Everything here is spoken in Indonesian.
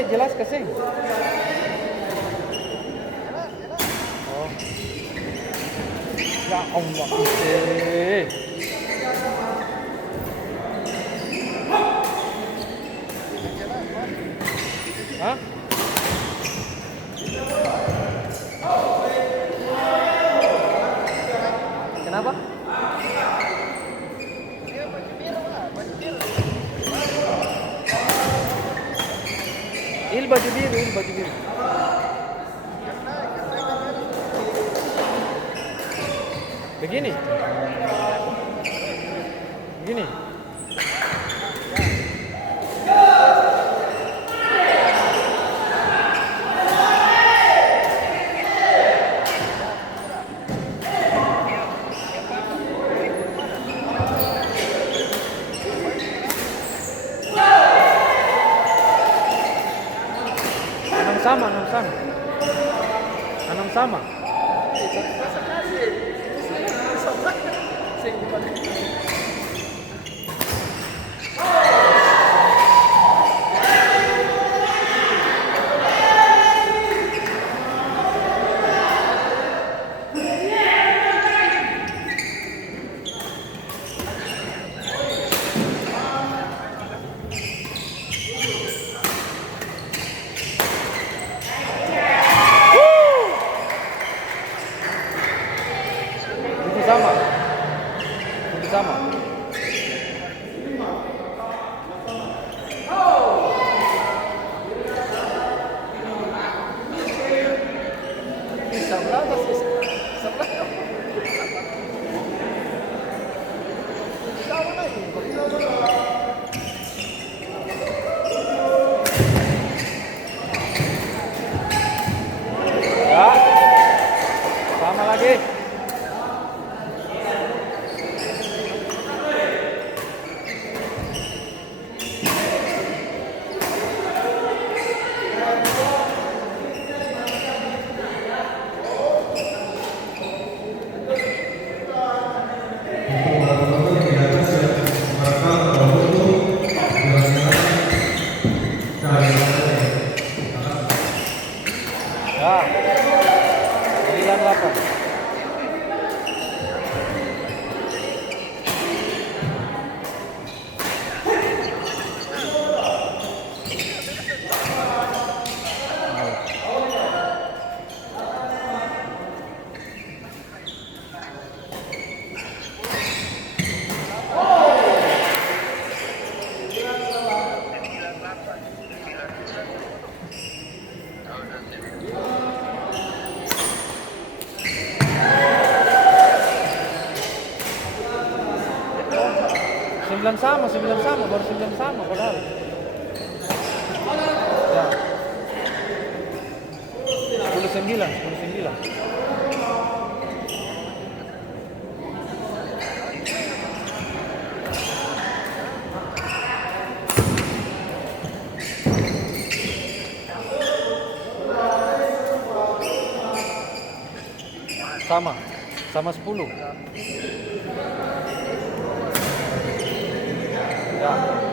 Dek, jelas kasih. Oh. Ya Allah. Hah? Kenapa? Il baju biru, il baju biru. Begini. Begini. Enam sama. Enam sama. Sama. Sama. Ya. Sama lagi. Ya, 98. Sembilan sama, baru 9 sama padahal. Ya. 10-9. Sama 10. Ya.